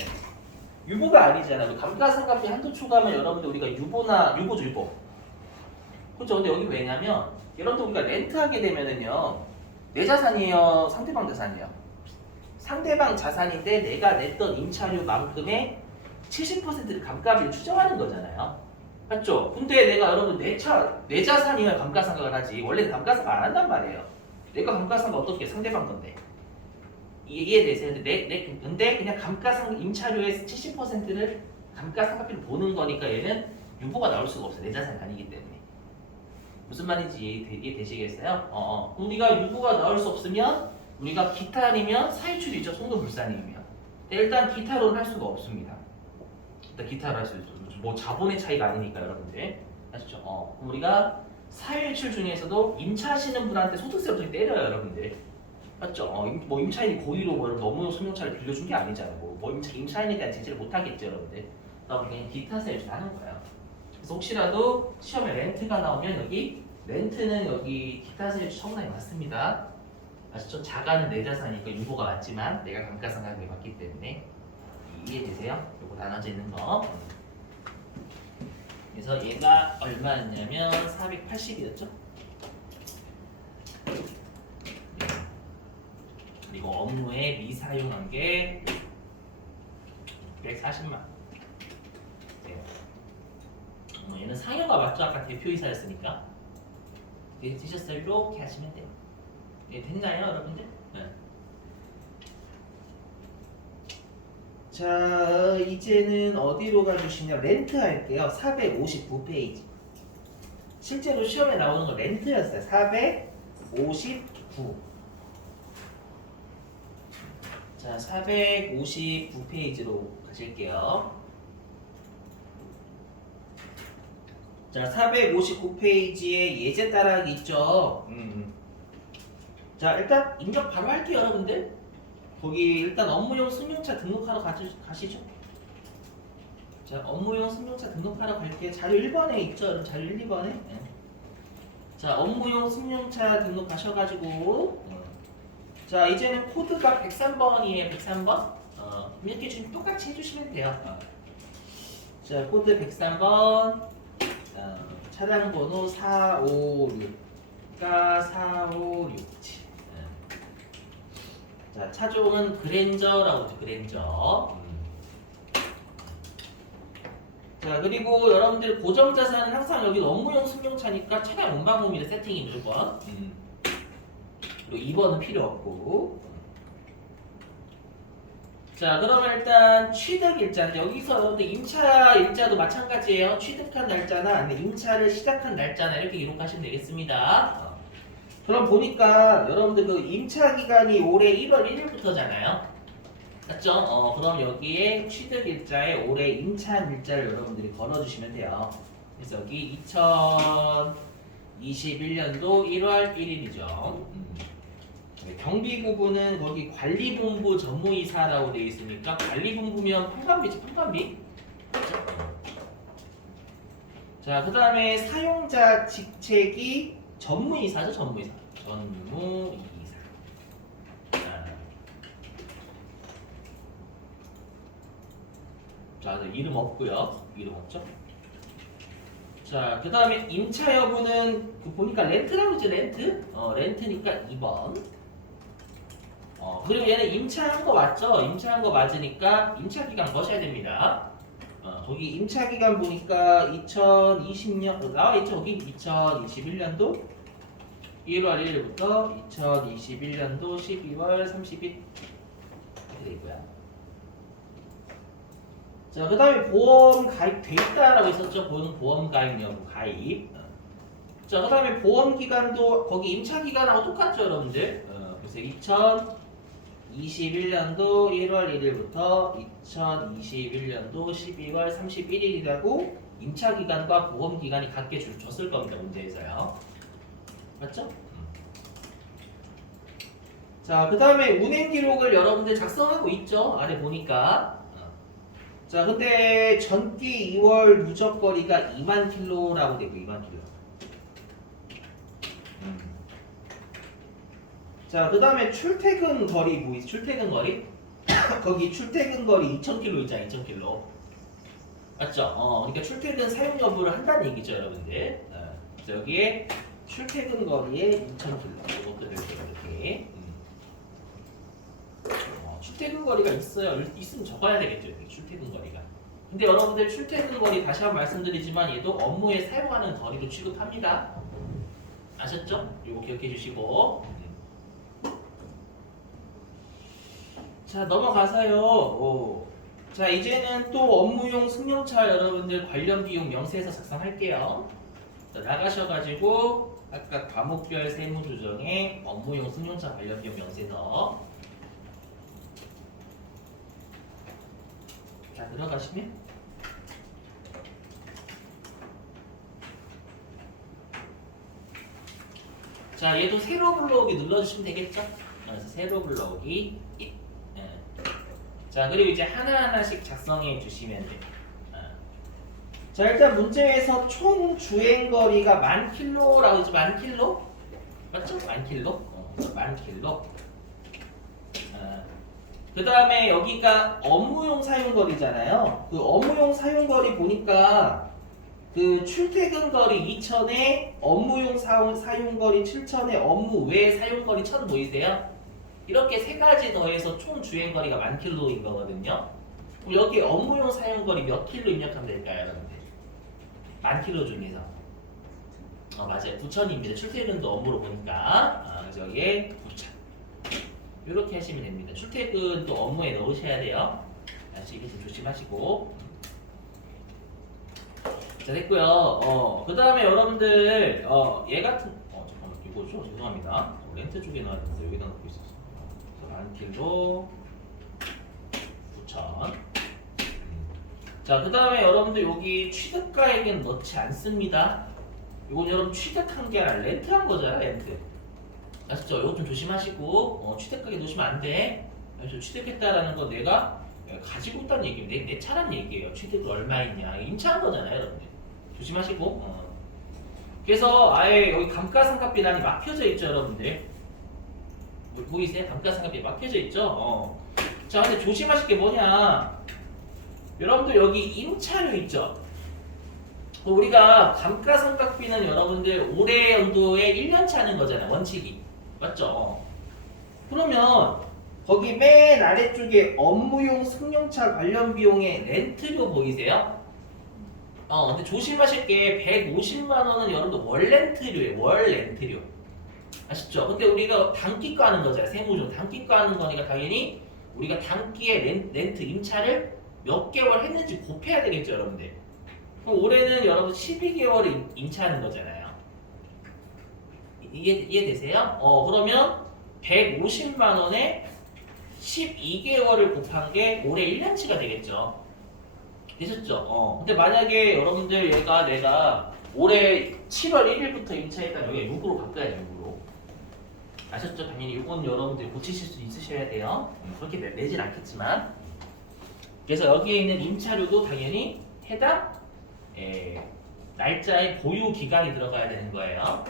유보가 아니잖아. 그 감가상각비 한도 초과면 여러분들 우리가 유보죠, 유보. 그렇죠. 근데 여기 왜냐면 여러분들 우리가 렌트하게 되면은요, 내 자산이에요, 상대방 자산이에요. 상대방 자산인데 내가 냈던 임차료만큼의 70%를 감가비를 추정하는 거잖아요. 맞죠? 근데 내가 여러분 내 자산이어야 감가상각을 하지. 원래는 감가상각 안 한단 말이에요. 내가 감가상각 어떻게 상대방 건데. 이해되세요? 근데 그냥 감가상각 임차료의 70%를 감가상각비로 보는 거니까 얘는 유보가 나올 수가 없어요. 내 자산이 아니기 때문에. 무슨 말인지 이해되시겠어요? 우리가 유보가 나올 수 없으면 우리가 기타 아니면 사유출이죠. 송도불산이면. 일단 기타로는 할 수가 없습니다. 일단 기타로 할 수 있죠. 뭐 자본의 차이가 아니니까 여러분들. 아시죠? 그럼 우리가 사유출 중에서도 임차하시는 분한테 소득세를 어떻게 때려요, 여러분들. 맞죠? 뭐 임차인이 고의로 뭐 너무 승용차를 빌려준 게 아니잖아요. 뭐 임차인에 대한 제재를 못 하겠죠, 여러분들. 그러니까 그냥 기타 세율을 하는 거예요. 그래서 혹시라도 시험에 렌트가 나오면 여기 렌트는 여기 기타 세율 처분하게 맞습니다. 아시죠? 자가는 내 자산이니까 유보가 맞지만 내가 감가상각을 받기 때문에 이해되세요? 요거 나눠져 있는 거. 그래서 얘가 얼마였냐면 480이었죠? 그리고 업무에 미사용한 게 140만. 네. 얘는 상여가 맞죠? 아까 대표이사였으니까. 네, 드셨어요? 이렇게 하시면 돼요. 네, 됐나요, 여러분들? 네. 자, 이제는 어디로 가주시냐? 렌트 할게요. 459페이지. 실제로 시험에 나오는 거 렌트였어요. 459. 자, 459페이지로 가실게요. 자, 459페이지에 예제 따라하기 있죠? 자, 일단 입력 바로 할게요, 여러분들. 거기 일단 업무용 승용차 등록하러 가시죠. 자, 업무용 승용차 등록하러 갈게요. 자료 1번에 있죠? 여러분, 자료 1, 2번에. 네. 자, 업무용 승용차 등록하셔가지고 자, 이제는 코드가 103번이에요. 103번. 이렇게 지금 똑같이 해주시면 돼요. 자, 코드 103번. 차량 번호 456가 4567. 자, 차종은 그랜저라고 하죠. 그랜저. 자, 그리고 여러분들 고정자산은 항상 여기 업무용 승용차니까 차량 운반범위를 세팅이 무조건. 그리고 2번은 필요 없고. 자, 그러면 일단 취득 일자인데 여기서 여러분들 임차 일자도 마찬가지예요. 취득한 날짜나 아니면 임차를 시작한 날짜나 이렇게 기록하시면 되겠습니다. 그럼 보니까 여러분들 그 임차 기간이 올해 1월 1일부터잖아요. 맞죠? 그럼 여기에 취득 일자에 올해 임차한 일자를 여러분들이 걸어주시면 돼요. 그래서 여기 2021년도 1월 1일이죠. 경비부분은 거기 관리본부 전무이사라고 되어 있으니까 관리본부면 평관비지, 평관비. 그렇죠? 자, 그 다음에 사용자 직책이 전무이사죠, 전무이사. 전무이사. 자, 이름 없고요. 이름 없죠? 자, 그 다음에 임차 여부는 보니까 렌트라고 했죠, 렌트? 렌트니까 2번. 그리고 얘는 임차한 거 맞죠? 임차한 거 맞으니까 임차 기간 거셔야 됩니다. 거기 임차 기간 보니까 2020년 나와 있죠? 거기 2021년도 1월 1일부터 2021년도 12월 30일 이렇게 돼 있고요. 자, 그 다음에 보험 가입 돼 있다라고 있었죠? 보험 가입 여부 가입. 자, 그 다음에 보험 기간도 거기 임차 기간하고 똑같죠, 여러분들? 그래서 2021년도 1월 1일부터 2021년도 12월 31일이라고 임차 기간과 보험 기간이 같게 줬을 겁니다, 문제에서요. 맞죠? 자, 그 다음에 운행 기록을 여러분들 작성하고 있죠? 아래 보니까. 자, 근데 전기 2월 누적 거리가 2만 킬로라고 되고 2만 킬로. 자, 그 다음에 출퇴근 거리 뭐 있어? 출퇴근 거리? 거기 출퇴근 거리 2,000킬로 있잖아, 2,000킬로. 맞죠? 그러니까 출퇴근 사용 여부를 한다는 얘기죠, 여러분들. 그래서 여기에 출퇴근 거리에 2,000킬로. 이것들을 이렇게. 출퇴근 거리가 있어요. 있으면 적어야 되겠죠, 여기 출퇴근 거리가. 근데 여러분들 출퇴근 거리 다시 한번 말씀드리지만 얘도 업무에 사용하는 거리로 취급합니다. 아셨죠? 이거 기억해 주시고. 자, 넘어가서요. 자, 이제는 또 업무용 승용차 여러분들 관련 비용 명세서 작성할게요. 자, 나가셔가지고 아까 과목별 세무 조정에 업무용 승용차 관련 비용 명세서. 자, 들어가시면 자, 얘도 세로 불러오기 눌러주시면 되겠죠? 그래서 세로 불러오기. 자, 그리고 이제 하나하나씩 작성해 주시면 돼요. 자, 일단 문제에서 총 주행거리가 10,000킬로라고 했죠? 10,000킬로? 맞죠? 10,000킬로? 10,000킬로. 그 다음에 여기가 업무용 사용거리잖아요. 그 업무용 사용거리 보니까 그 출퇴근거리 2,000에 업무용 사용거리 7,000에 업무 외 사용거리 1,000 보이세요? 이렇게 세 가지 더해서 총 주행거리가 10,000킬로인 거거든요. 그럼 여기 업무용 사용거리 몇 킬로 입력하면 될까요, 여러분들? 10,000킬로 중에서. 맞아요. 9,000입니다. 출퇴근도 업무로 보니까. 그래서 여기에 9,000. 이렇게 하시면 됩니다. 출퇴근도 업무에 넣으셔야 돼요. 다시 이게 좀 조심하시고. 자, 됐고요. 그 다음에 여러분들, 얘 같은, 잠깐만, 이거죠? 죄송합니다. 렌트 쪽에 넣었는데 여기다 넣고 있었어. 10,000킬로 9,000. 자, 그 다음에 여러분들 여기 취득가액은 넣지 않습니다. 이건 여러분 취득한 게 아니라 렌트한 거잖아, 렌트. 아시죠? 이거 좀 조심하시고, 취득가액 넣으시면 안 돼. 그래서 취득했다라는 거 내가 가지고 있다는 얘기예요. 내 차란 얘기예요. 취득을 얼마 있냐. 임차한 거잖아요, 여러분들. 조심하시고. 그래서 아예 여기 감가상각비란이 막혀져 있죠, 여러분들. 보이세요? 감가상각비 막혀져 있죠? 자, 근데 조심하실 게 뭐냐? 여러분들 여기 임차료 있죠? 우리가 감가상각비는 여러분들 올해 연도에 1년치 하는 거잖아요, 원칙이. 맞죠? 그러면 거기 맨 아래쪽에 업무용 승용차 관련 비용의 렌트료 보이세요? 근데 조심하실 게 150만 원은 여러분들 월 렌트료예요, 월 렌트료. 아시죠? 근데 우리가 단기가 하는 거잖아요. 세무조 단기가 하는 거니까 당연히 우리가 단기에 렌트 임차를 몇 개월 했는지 곱해야 되겠죠, 여러분들. 그럼 올해는 여러분 12개월을 임차하는 거잖아요. 이해되세요? 그러면 150만 원에 12개월을 곱한 게 올해 1년치가 되겠죠. 되셨죠? 근데 만약에 여러분들 내가 올해 7월 1일부터 임차했다면 여기 6으로 바꿔야죠, 6으로. 아셨죠? 당연히 이건 여러분들 고치실 수 있으셔야 돼요. 그렇게 내진 않겠지만. 그래서 여기에 있는 임차료도 당연히 해당 날짜의 보유 기간이 들어가야 되는 거예요.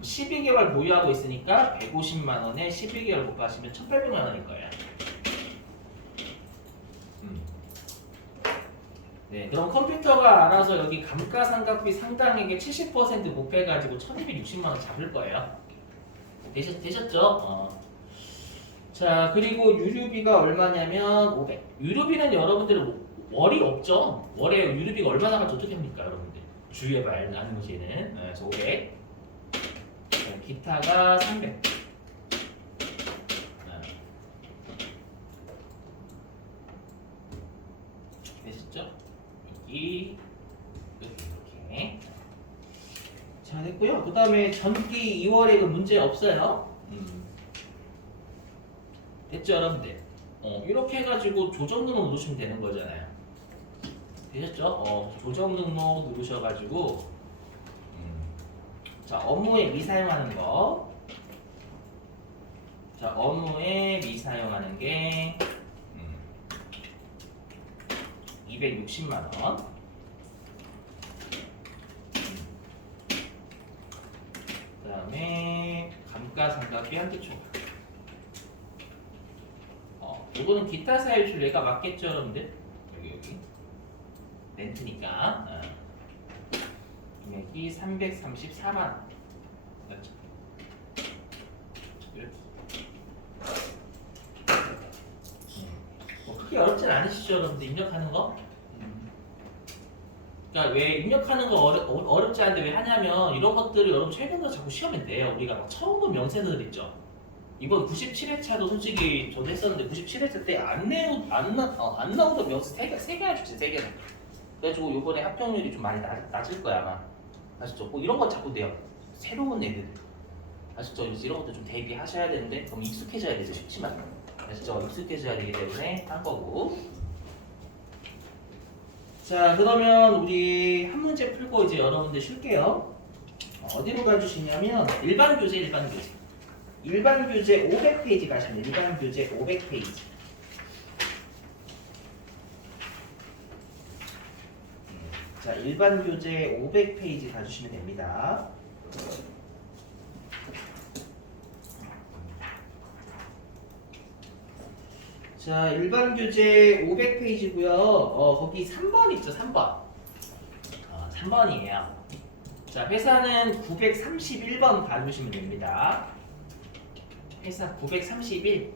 12개월 보유하고 있으니까 150만 원에 12개월 곱하시면 1,800만 원일 거예요. 네, 그럼 컴퓨터가 알아서 여기 감가상각비 상당액의 70% 곱해가지고 1,260만 원 잡을 거예요. 되셨죠? 자, 그리고 유류비가 얼마냐면 500. 유류비는 여러분들 월이 없죠? 월에 유류비가 얼마 나갈지 어떻게 합니까, 여러분들? 주의해봐야 아는 것이는. 그래서 500. 기타가 300. 되셨죠? 이렇게. 자, 됐고요. 그 다음에 전기 2월에 그 문제 없어요. 됐죠, 여러분들? 이렇게 해가지고 조정 등록 누르시면 되는 거잖아요. 되셨죠? 조정 등록 누르셔가지고 자, 업무에 미사용하는 거. 자, 업무에 미사용하는 게 260만 원. 그다음에 감가상각비 한두 초과. 이거는 기타 사유출 얘가 맞겠죠, 여러분들? 여기 렌트니까. 금액이 334만 원. 맞죠? 이렇게. 뭐 크게 어렵진 않으시죠, 여러분들 입력하는 거? 그러니까 왜 입력하는 거 어렵지 않은데 왜 하냐면 이런 것들을 여러분 최근 들어 자꾸 시험에 내요. 우리가 막 처음 본 명세서들 있죠. 이번 97회차도 솔직히 저도 했었는데 97회차 때 안 나오던 명세 세 개나 주지, 세 개나. 그래가지고 이번에 합격률이 좀 많이 낮을 거야 아마. 아시죠? 뭐 이런 거 자꾸 내요. 새로운 애들. 아시죠? 이런 것도 좀 대비하셔야 되는데 그럼 익숙해져야 되죠. 쉽지만. 아시죠? 익숙해져야 되기 때문에 한 거고. 자, 그러면 우리 한 문제 풀고 이제 여러분들 쉴게요. 어디로 가주시냐면 일반 교재. 일반 교재 500페이지 가시면 일반 교재 500페이지. 자, 일반 교재 500페이지 가주시면 됩니다. 자, 일반 교재 500페이지고요. 거기 3번 있죠, 3번. 3번이에요. 자, 회사는 931번 가주시면 됩니다. 회사 931.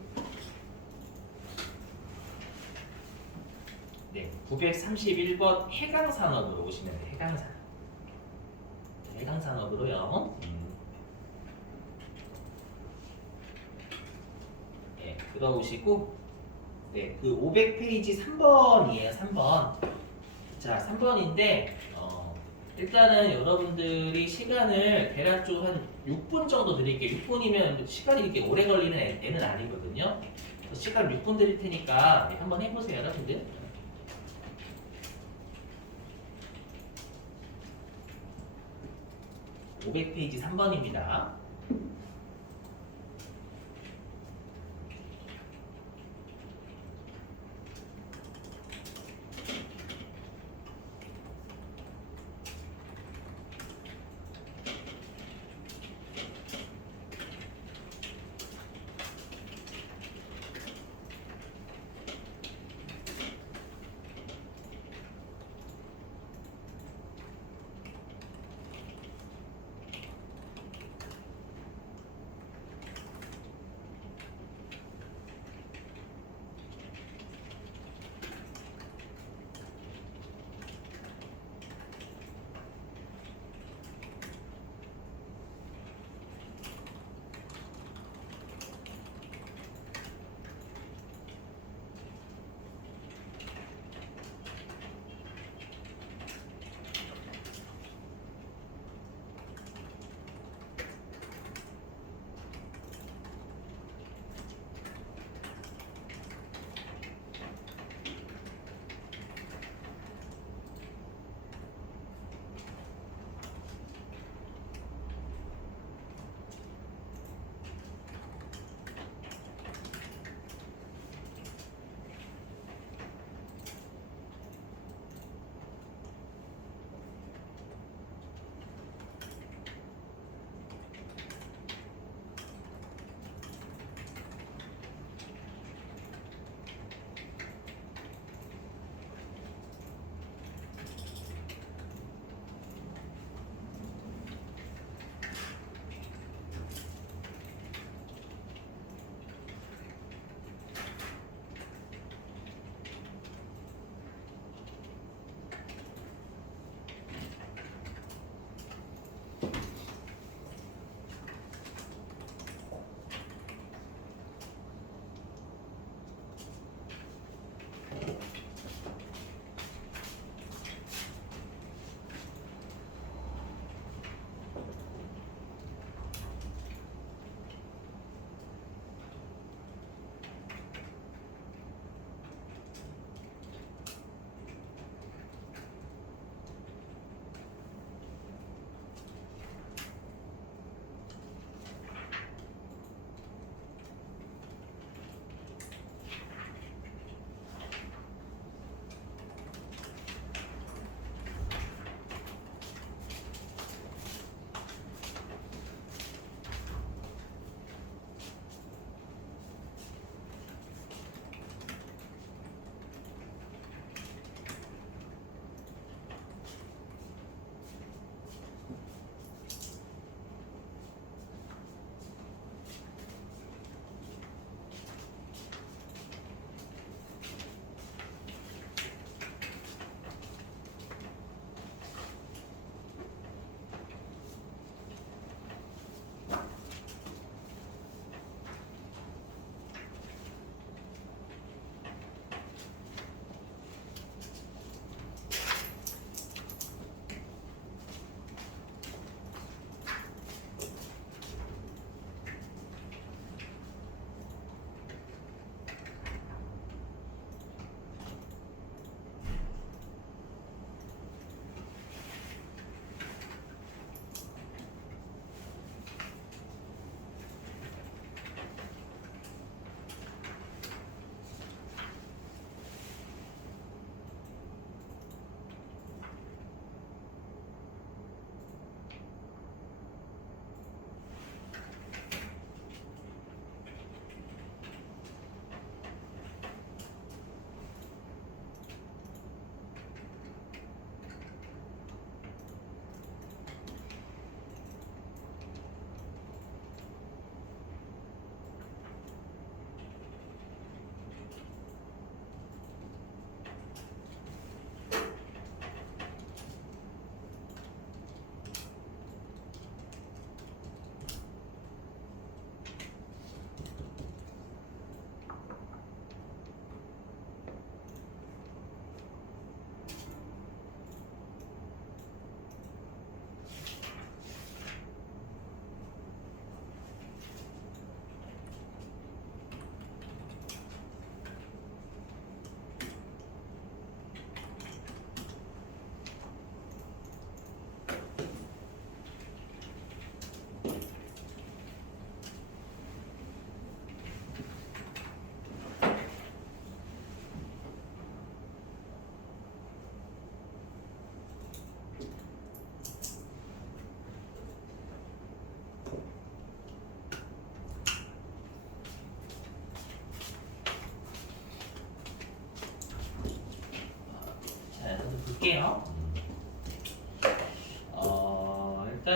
네, 931번 해강산업으로 오시면 돼요. 해강산업으로요. 네, 들어오시고, 네, 그 500페이지 3번이에요. 3번. 자, 3번인데 일단은 여러분들이 시간을 대략 한 6분 정도 드릴게요. 6분이면 시간이 이렇게 오래 걸리는 애는 아니거든요. 시간 6분 드릴 테니까 네, 한번 해보세요, 여러분들. 500페이지 3번입니다.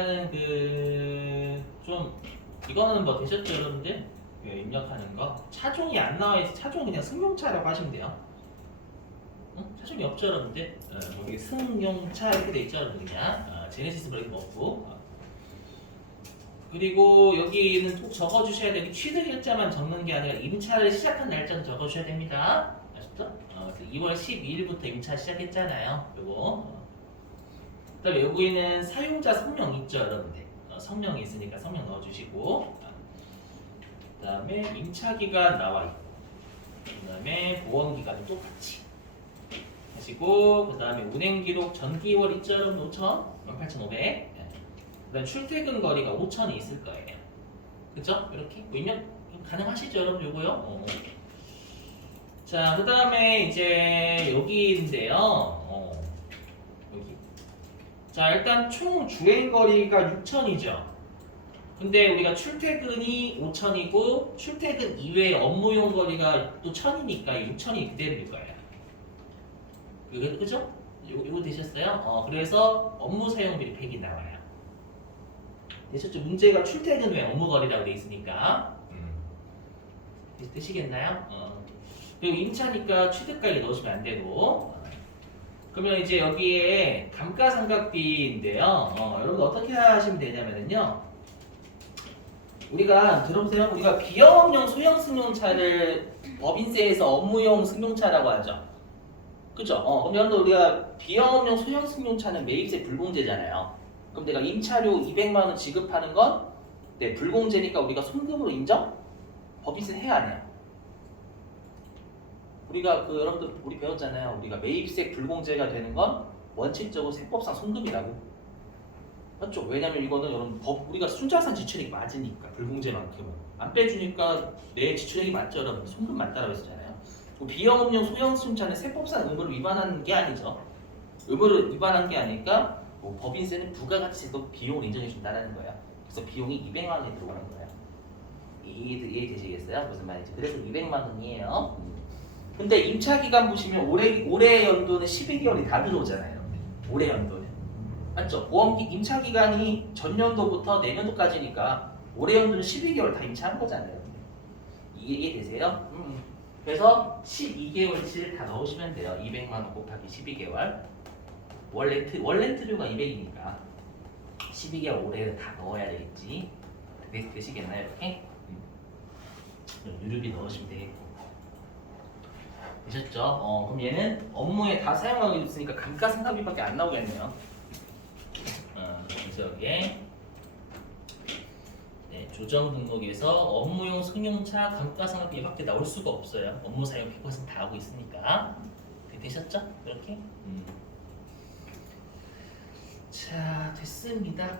일단은 좀 이거는 뭐 되셨죠 여러분들? 입력하는 거 차종이 안 나와 있어. 차종 그냥 승용차라고 하시면 돼요. 응? 차종이 없죠 여러분들? 여기 승용차 이렇게 돼 있죠 여러분 그냥 제네시스 브레이크 없고 그리고 여기는 꼭 적어주셔야 되고 취득 일자만 적는 게 아니라 임차를 시작한 날짜도 적어주셔야 됩니다. 아셨죠? 그래서 2월 12일부터 임차 시작했잖아요. 요거. 그다음에 여기는 사용자 성명 있죠, 여러분들. 성명이 있으니까 성명 넣어주시고. 그다음에 임차 기간 나와 있고. 그다음에 보험 기간도 똑같이 하시고. 그다음에 운행 기록 전기월 있죠, 여러분 5천, 18,500. 그다음 출퇴근 거리가 5천이 있을 거예요. 그죠? 이렇게 입력 가능하시죠, 여러분 요거요. 자, 그다음에 이제 여기인데요. 여기. 자, 일단 총 주행 거리가 6천이죠. 근데 우리가 출퇴근이 5천이고 출퇴근 이외의 업무용 거리가 또 1,000이니까 6천이 그대로일 거예요. 그죠? 이거 되셨어요? 그래서 업무 사용비리 100이 나와요. 되셨죠? 문제가 출퇴근 외 업무 거리라고 돼 있으니까. 되시겠나요? 그리고 임차니까 취득가액 넣으시면 안 되고. 그러면 이제 여기에 감가상각비인데요. 여러분 어떻게 하시면 되냐면요. 우리가 들어보세요. 우리가 비영업용 소형 승용차를 법인세에서 업무용 승용차라고 하죠. 그죠? 그러면 우리가 비영업용 소형 승용차는 매입세 불공제잖아요. 그럼 내가 임차료 200만 원 지급하는 건 불공제니까 우리가 송금으로 인정? 법인세 해야 안 해요? 우리가 여러분들 우리 배웠잖아요. 우리가 매입세 불공제가 되는 건 원칙적으로 세법상 송금이라고. 맞죠? 왜냐면 이거는 여러분 우리가 순자산 지출액이 맞으니까 불공제만큼은 안 빼주니까 내 지출액이 맞죠, 여러분. 송금 맞다라고 했잖아요. 비영업용 소형 승용차는 세법상 의무를 위반하는 게 아니죠. 의무를 위반한 게 아니니까 법인세는 부가가치세도 비용을 인정해준다는 거예요. 그래서 비용이 200만 원이 들어가는 거예요. 이해되시겠어요? 무슨 말인지. 그래서 200만 원이에요. 근데 임차 기간 보시면 올해 연도는 12개월이 다 들어오잖아요. 올해 연도는. 맞죠? 임차 기간이 전년도부터 내년도까지니까 올해 연도는 12개월 다 임차한 거잖아요. 이해되세요? 그래서 12개월치를 다 넣으시면 돼요. 200만 원 곱하기 12개월. 월 렌트료가 200이니까 12개월 올해는 다 넣어야 되겠지. 되시겠나요? 이렇게? 유류비 넣으시면 되겠고. 되셨죠? 그럼 얘는 업무에 다 사용하고 있으니까 감가상각비밖에 안 나오겠네요. 그래서 여기에 조정 등록에서 업무용 승용차 감가상각비밖에 나올 수가 없어요. 업무 사용 100% 다 하고 있으니까. 되셨죠? 이렇게? 자, 됐습니다.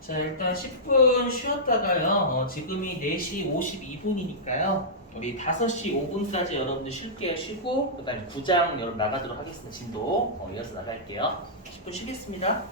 자, 일단 10분 쉬었다가요. 지금이 4시 52분이니까요. 우리 5시 5분까지 여러분들 쉬고 그 다음에 9장 여러분 나가도록 하겠습니다. 진도 이어서 나갈게요. 10분 쉬겠습니다.